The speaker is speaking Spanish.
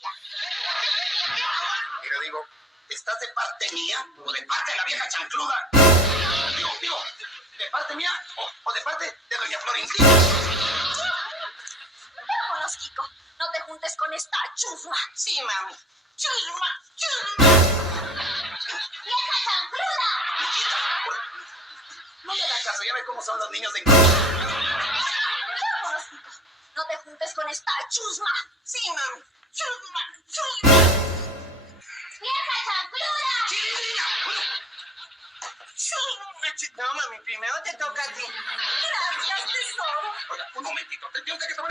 tía. Mira, digo, ¿estás de parte mía o de parte de la vieja chancluda? Digo, ¿de parte mía o de parte de doña Florentina? Vámonos, Kiko. No te juntes con esta chusma. Sí, mami. Chusma. ¡Vieja chancluda! Niquita, no le hagas caso, ya ve cómo son los niños de... Vámonos, Kiko. No te juntes con esta chusma. Sí, mami. Chusma. ¡Vieja chancluda! No, mami, primero te toca a ti. Gracias, tesoro. Oiga, un momentito, te tengo que tomar...